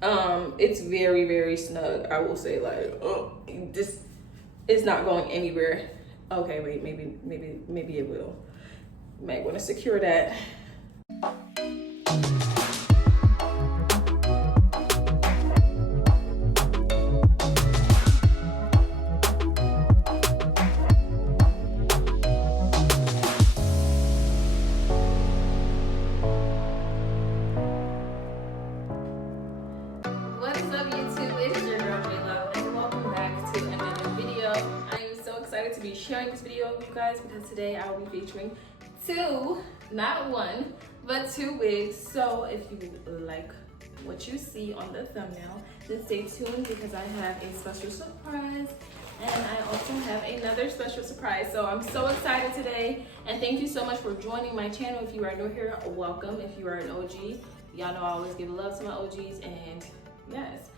It's very, very snug. I will say, like, oh, this is not going anywhere. Okay, wait, maybe it will. Might want to secure that. What's up, YouTube? It's your girl Jeelovee, and welcome back to another video. I am so excited to be sharing this video with you guys because today I will be featuring two, not one, but two wigs. So if you like what you see on the thumbnail, then stay tuned because I have a special surprise, and I also have another special surprise. So I'm so excited today, and thank you so much for joining my channel. If you are new here, welcome. If you are an OG, y'all know I always give love to my OGs, and yes.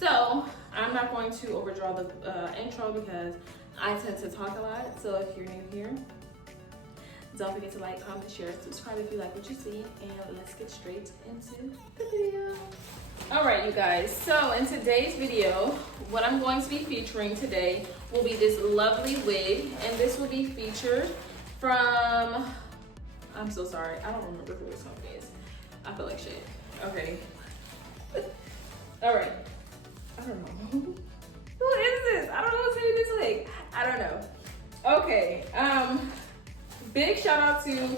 So I'm not going to overdraw the intro because I tend to talk a lot. So if you're new here, don't forget to like, comment, share, subscribe if you like what you see, and let's get straight into the video. All right, you guys, so in today's video, what I'm going to be featuring today will be this lovely wig, and this will be featured from, I'm so sorry, I don't remember who this company is. I feel like shit. Okay. All right. I don't know. Who is this? I don't know what's in this wig. I don't know. Okay. Big shout out to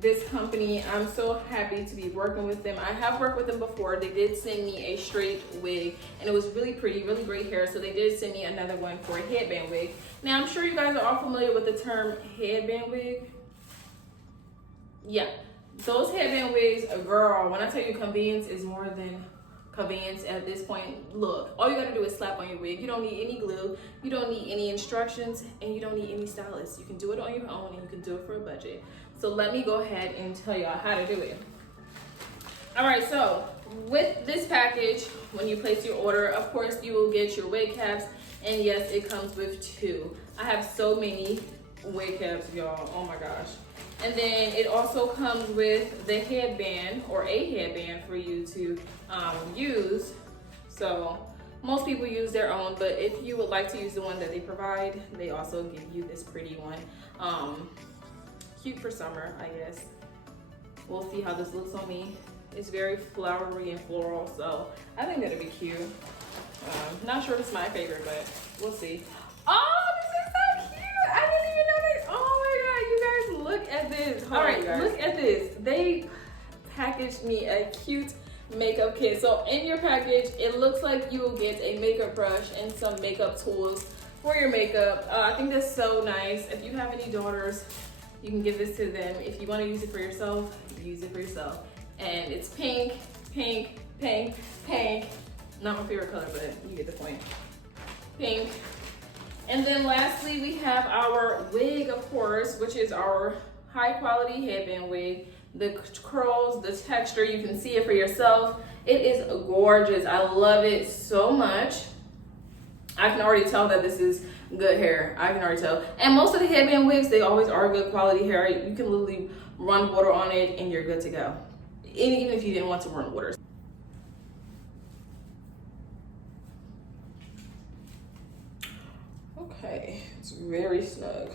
this company. I'm so happy to be working with them. I have worked with them before. They did send me a straight wig, and it was really pretty, really great hair. So they did send me another one for a headband wig. Now, I'm sure you guys are all familiar with the term headband wig. Yeah. Those headband wigs, girl, when I tell you convenience is more than convenience at this point. Look, all you gotta do is slap on your wig. You don't need any glue, you don't need any instructions, and you don't need any stylist. You can do it on your own, and you can do it for a budget. So let me go ahead and tell y'all how to do it. All right, so with this package, when you place your order, of course you will get your wig caps, and yes, it comes with two. I have so many wig caps, y'all, oh my gosh. And then it also comes with the headband, or a headband for you to use. So most people use their own, but if you would like to use the one that they provide, they also give you this pretty one. Cute for summer, I guess. We'll see how this looks on me. It's very flowery and floral, so I think that'll be cute. Not sure if it's my favorite, but we'll see. Oh, this is so cute! I didn't even know this. Oh my god, you guys, look at this. All right, look at this. They packaged me a cute makeup kit. So in your package, it looks like you will get a makeup brush and some makeup tools for your makeup. I think that's so nice. If you have any daughters, you can give this to them. If you want to use it for yourself, use it for yourself. And it's pink, pink, pink, pink. Not my favorite color, but you get the point. Pink. And then lastly, we have our wig, of course, which is our high quality headband wig. The curls, the texture, you can see it for yourself. It is gorgeous. I love it so much. I can already tell that this is good hair. I can already tell. And most of the headband wigs, they always are good quality hair. You can literally run water on it and you're good to go. Even if you didn't want to run water. Okay, it's very snug.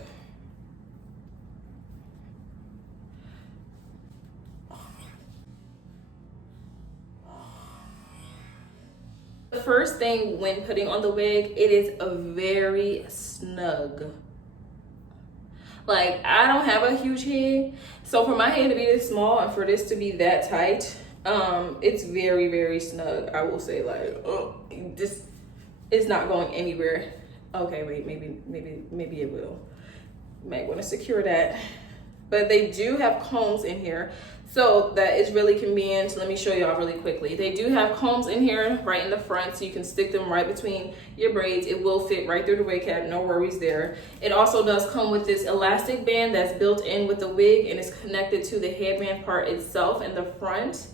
The first thing when putting on the wig, it is a very snug. Like, I don't have a huge head, so for my head to be this small and for this to be that tight, it's very, very snug. I will say, like, oh, this is not going anywhere. Okay, wait, maybe it will. Might want to secure that. But they do have combs in here, so that is really convenient. Let me show y'all really quickly. They do have combs in here right in the front, so you can stick them right between your braids. It will fit right through the wig cap, no worries there. It also does come with this elastic band that's built in with the wig and is connected to the headband part itself in the front.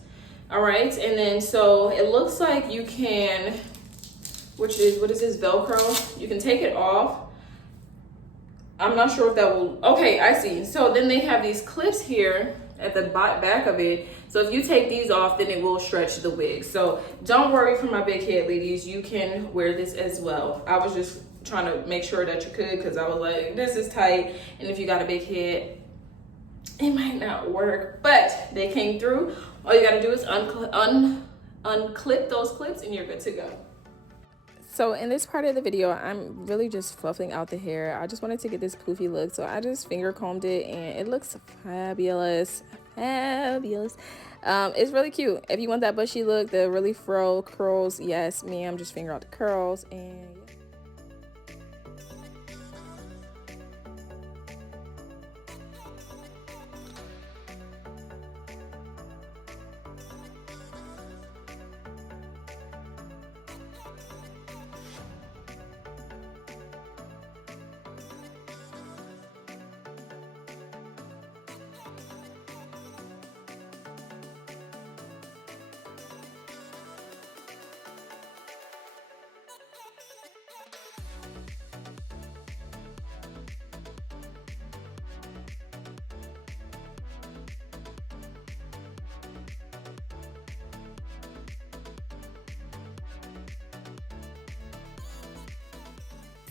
All right, and then so it looks like you can, what is this, Velcro? You can take it off. I'm not sure if that will, okay, I see. So then they have these clips here at the back of it. So if you take these off, then it will stretch the wig. So don't worry for my big head ladies, you can wear this as well. I was just trying to make sure that you could, because I was like, this is tight, and if you got a big head, it might not work, but they came through. All you gotta do is unclip those clips and you're good to go. So in this part of the video, I'm really just fluffing out the hair. I just wanted to get this poofy look, so I just finger combed it and it looks fabulous. It's really cute. If you want that bushy look, the really fro curls, yes ma'am, just finger out the curls. And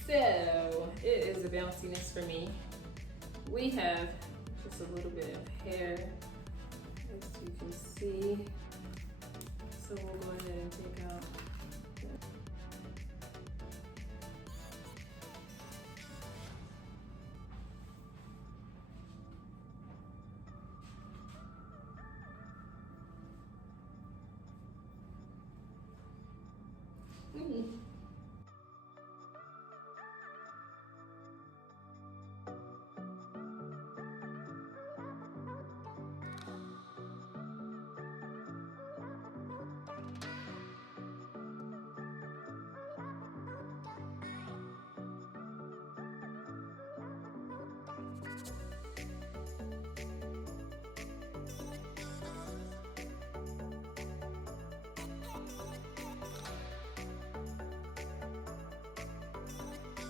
so it is a bounciness for me. We have just a little bit of hair, as you can see. So we'll go ahead and take out.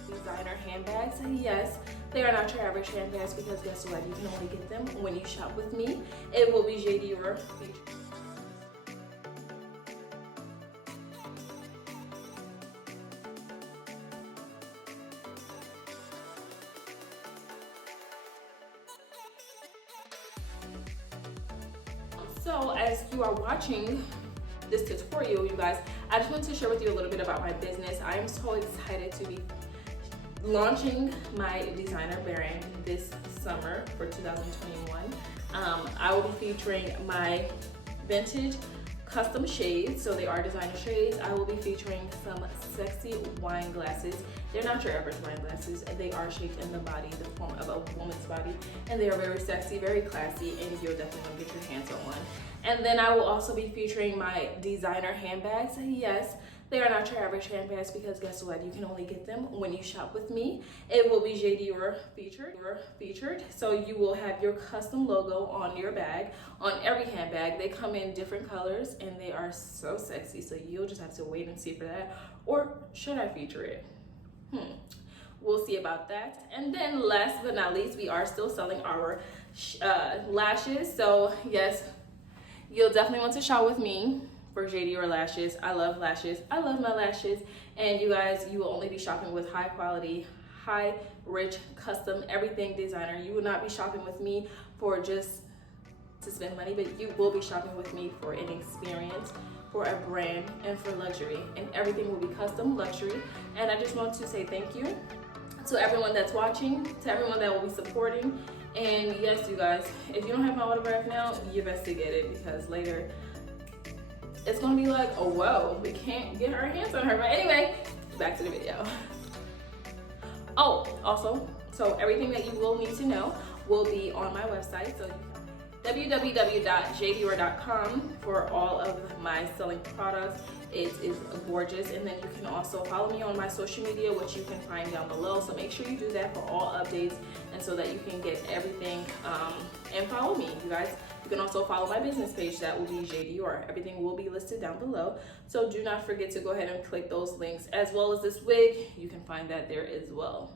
Designer handbags, yes, they are not your average handbags, because guess what, you can only get them when you shop with me. It will be Jediore. So as you are watching this tutorial, you guys, I just wanted to share with you a little bit about my business. I am so excited to be launching my designer brand this summer for 2021. I will be featuring my vintage custom shades, so they are designer shades. I will be featuring some sexy wine glasses. They're not your average wine glasses. They are shaped in the body, the form of a woman's body, and they are very sexy, very classy, and you'll definitely want to get your hands on one. And then I will also be featuring my designer handbags. Yes, they are not your average handbags, because guess what, you can only get them when you shop with me. It will be Jediore featured, so you will have your custom logo on your bag, on every handbag. They come in different colors and they are so sexy, so you'll just have to wait and see for that. Or should I feature it? We'll see about that. And then last but not least, we are still selling our lashes. So yes, you'll definitely want to shop with me for Jediore lashes. I love lashes. I love my lashes. And you guys, you will only be shopping with high quality, high, rich, custom, everything designer. You will not be shopping with me for just to spend money, but you will be shopping with me for an experience, for a brand, and for luxury. And everything will be custom, luxury. And I just want to say thank you to everyone that's watching, to everyone that will be supporting. And yes, you guys, if you don't have my autograph now, you best to get it, because later it's gonna be like, oh whoa, we can't get our hands on her. But anyway, back to the video. Oh, also, so everything that you will need to know will be on my website. So www.jediore.com for all of my selling products. It is gorgeous. And then you can also follow me on my social media, which you can find down below. So make sure you do that for all updates, and so that you can get everything and follow me, you guys. You can also follow my business page. That will be Jediore. Everything will be listed down below. So do not forget to go ahead and click those links, as well as this wig. You can find that there as well.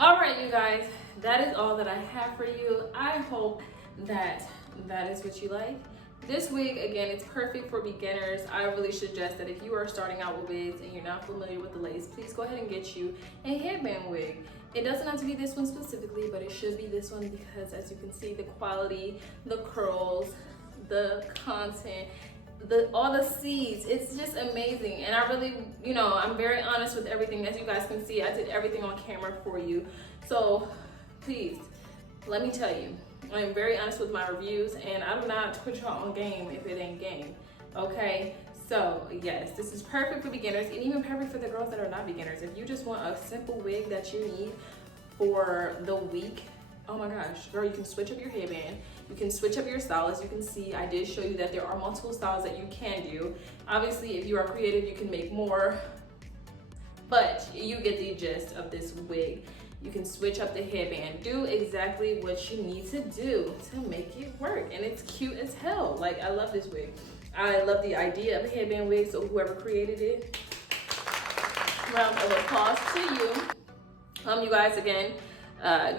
All right, you guys, that is all that I have for you. I hope that that is what you like. This wig, again, it's perfect for beginners. I really suggest that if you are starting out with wigs and you're not familiar with the lace, please go ahead and get you a headband wig. It doesn't have to be this one specifically, but it should be this one because as you can see, the quality, the curls, the content, all the seeds, it's just amazing. And I really, you know, I'm very honest with everything. As you guys can see, I did everything on camera for you. So please, let me tell you, I am very honest with my reviews, and I do not put y'all on game if it ain't game, okay? So yes, this is perfect for beginners and even perfect for the girls that are not beginners. If you just want a simple wig that you need for the week, oh my gosh, girl, you can switch up your headband. You can switch up your style. As you can see, I did show you that there are multiple styles that you can do. Obviously, if you are creative, you can make more, but you get the gist of this wig. You can switch up the headband, do exactly what you need to do to make it work. And it's cute as hell. Like, I love this wig. I love the idea of a headband wig, so whoever created it, round of applause to you. You guys, again,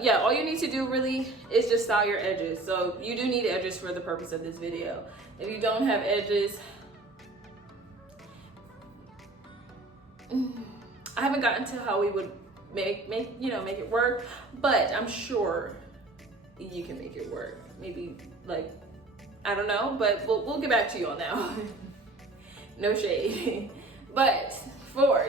yeah, all you need to do really is just style your edges. So you do need edges for the purpose of this video. If you don't have edges, I haven't gotten to how we would make it work, but I'm sure you can make it work. Maybe, like, I don't know, but we'll get back to you on that one. No shade. But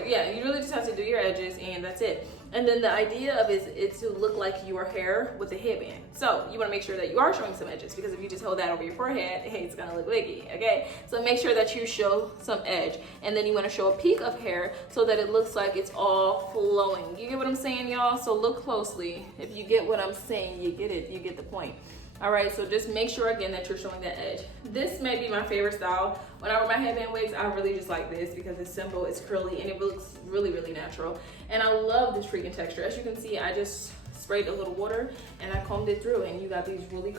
yeah, you really just have to do your edges and that's it. And then the idea of it to look like your hair with a headband. So you want to make sure that you are showing some edges, because if you just hold that over your forehead, hey, it's gonna look wiggy, okay? So make sure that you show some edge, and then you want to show a peak of hair so that it looks like it's all flowing. You get what I'm saying, y'all? So look closely. If you get what I'm saying, you get it. You get the point. All right, so just make sure again that you're showing that edge. This may be my favorite style. When I wear my headband wigs, I really just like this because it's simple, it's curly, and it looks really, really natural. And I love this freaking texture. As you can see, I just sprayed a little water and I combed it through, and you got these really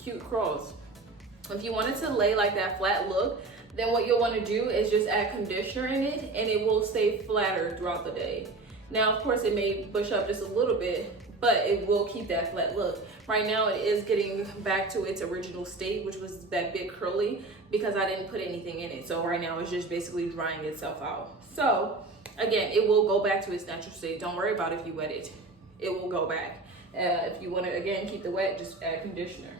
cute curls. If you wanted to lay like that flat look, then what you'll want to do is just add conditioner in it, and it will stay flatter throughout the day. Now, of course, it may bush up just a little bit, but it will keep that flat look. Right now, it is getting back to its original state, which was that bit curly, because I didn't put anything in it. So right now, it's just basically drying itself out. So again, it will go back to its natural state. Don't worry about if you wet it. It will go back. If you want to, again, keep the wet, just add conditioner.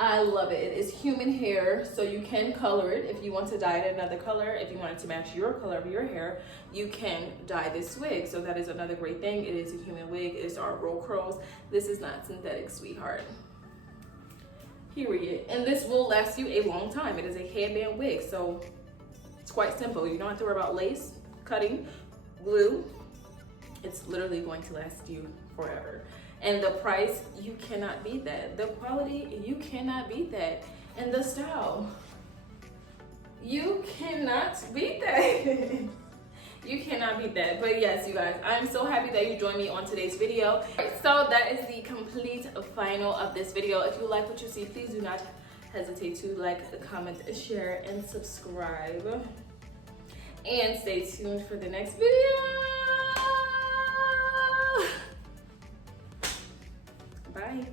I love it. It is human hair, so you can color it if you want to dye it another color. If you want it to match your color of your hair, you can dye this wig. So that is another great thing. It is a human wig. It's our roll curls. This is not synthetic, sweetheart. Period. And this will last you a long time. It is a headband wig, so it's quite simple. You don't have to worry about lace, cutting, glue. It's literally going to last you forever. And the price, you cannot beat that. The quality, you cannot beat that. And the style, you cannot beat that. You cannot beat that. But yes, you guys, I'm so happy that you joined me on today's video. So that is the complete final of this video. If you like what you see, please do not hesitate to like, comment, share, and subscribe. And stay tuned for the next video. Bye.